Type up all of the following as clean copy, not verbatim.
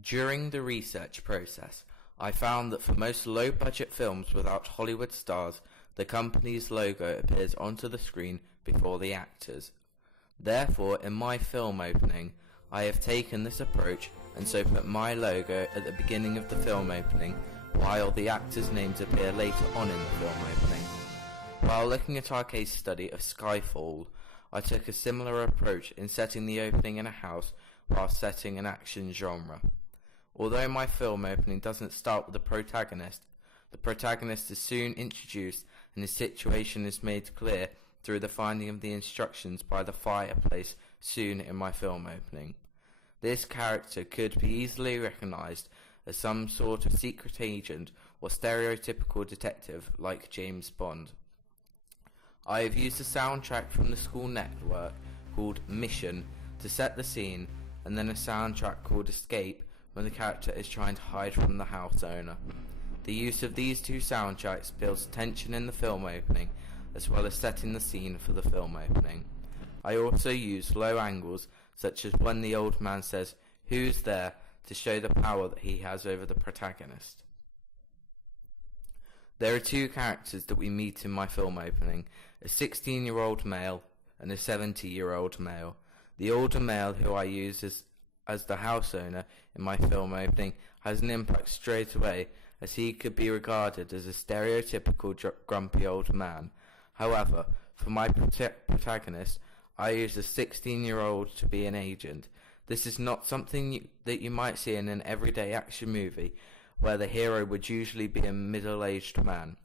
During the research process, I found that for most low-budget films without Hollywood stars, the company's logo appears onto the screen before the actors. Therefore, in my film opening, I have taken this approach and so put my logo at the beginning of the film opening, while the actors' names appear later on in the film opening. While looking at our case study of Skyfall, I took a similar approach in setting the opening in a house while setting an action genre. Although my film opening doesn't start with the protagonist is soon introduced and his situation is made clear through the finding of the instructions by the fireplace soon in my film opening. This character could be easily recognized as some sort of secret agent or stereotypical detective like James Bond. I have used a soundtrack from the school network called Mission to set the scene, and then a soundtrack called Escape when the character is trying to hide from the house owner. The use of these two soundtracks builds tension in the film opening, as well as setting the scene for the film opening. I also use low angles, such as when the old man says, "Who's there?" to show the power that he has over the protagonist. There are two characters that we meet in my film opening, a 16-year-old male and a 70-year-old male. The older male, who I use as the house owner in my film opening, has an impact straight away, as he could be regarded as a stereotypical grumpy old man. However, for my protagonist, I use a 16-year-old to be an agent. This is not something that you might see in an everyday action movie, where the hero would usually be a middle-aged man.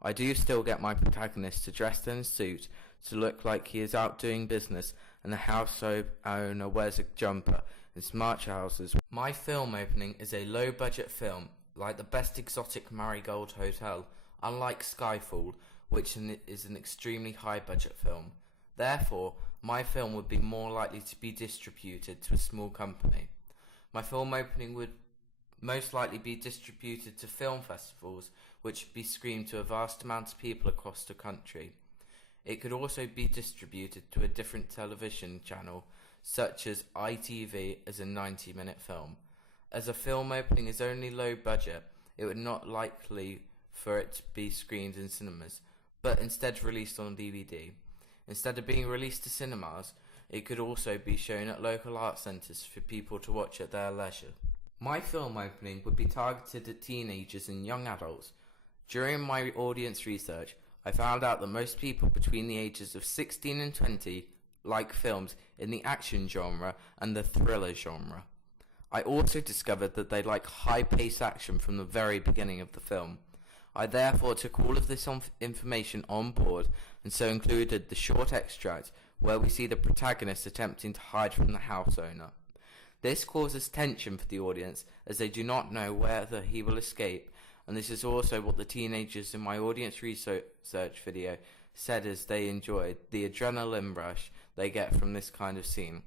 I do still get my protagonist to dress in a suit to look like he is out doing business, and the house owner wears a jumper and smart trousers. My film opening is a low-budget film, like the Best Exotic Marigold Hotel, unlike Skyfall, which is an extremely high-budget film. Therefore, my film would be more likely to be distributed to a small company. My film opening would most likely be distributed to film festivals, which would be screened to a vast amount of people across the country. It could also be distributed to a different television channel, such as ITV, as a 90-minute film. As a film opening is only low budget, it would not likely for it to be screened in cinemas, but instead released on DVD. Instead of being released to cinemas, it could also be shown at local art centres for people to watch at their leisure. My film opening would be targeted at teenagers and young adults. During my audience research, I found out that most people between the ages of 16 and 20 like films in the action genre and the thriller genre. I also discovered that they like high-paced action from the very beginning of the film. I therefore took all of this information on board and so included the short extract where we see the protagonist attempting to hide from the house owner. This causes tension for the audience as they do not know whether he will escape, and this is also what the teenagers in my audience research video said as they enjoyed the adrenaline rush they get from this kind of scene.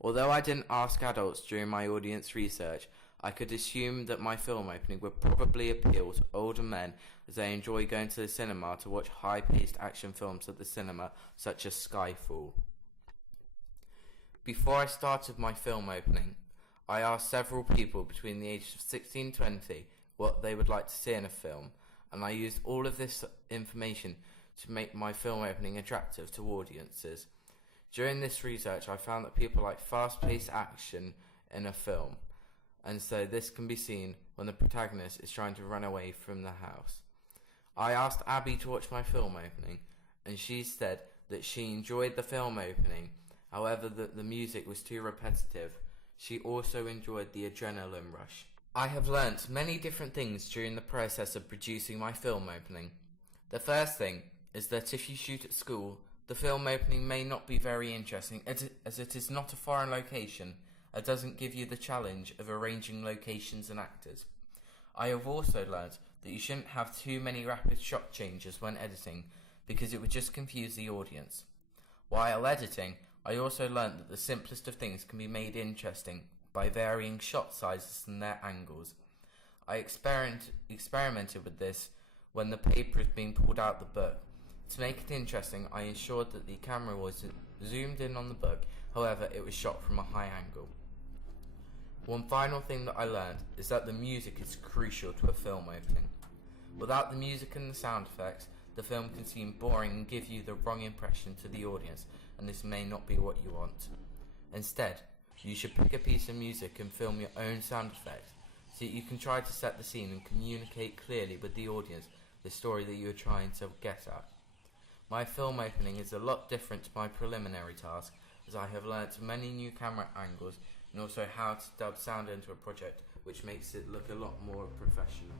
Although I didn't ask adults during my audience research, I could assume that my film opening would probably appeal to older men as they enjoy going to the cinema to watch high-paced action films at the cinema, such as Skyfall. Before I started my film opening, I asked several people between the ages of 16 and 20 what they would like to see in a film, and I used all of this information to make my film opening attractive to audiences. During this research, I found that people like fast-paced action in a film, and so this can be seen when the protagonist is trying to run away from the house. I asked Abby to watch my film opening, and she said that she enjoyed the film opening, however that the music was too repetitive. She also enjoyed the adrenaline rush. I have learnt many different things during the process of producing my film opening. The first thing is that if you shoot at school, the film opening may not be very interesting as it is not a foreign location. It doesn't give you the challenge of arranging locations and actors. I have also learnt that you shouldn't have too many rapid shot changes when editing because it would just confuse the audience. While editing, I also learnt that the simplest of things can be made interesting by varying shot sizes and their angles. I experimented with this when the paper is being pulled out the book. To make it interesting, I ensured that the camera was zoomed in on the book, however it was shot from a high angle. One final thing that I learned is that the music is crucial to a film opening. Without the music and the sound effects, the film can seem boring and give you the wrong impression to the audience, and this may not be what you want. Instead, you should pick a piece of music and film your own sound effects, so that you can try to set the scene and communicate clearly with the audience the story that you are trying to get at. My film opening is a lot different to my preliminary task, as I have learnt many new camera angles and also how to dub sound into a project, which makes it look a lot more professional.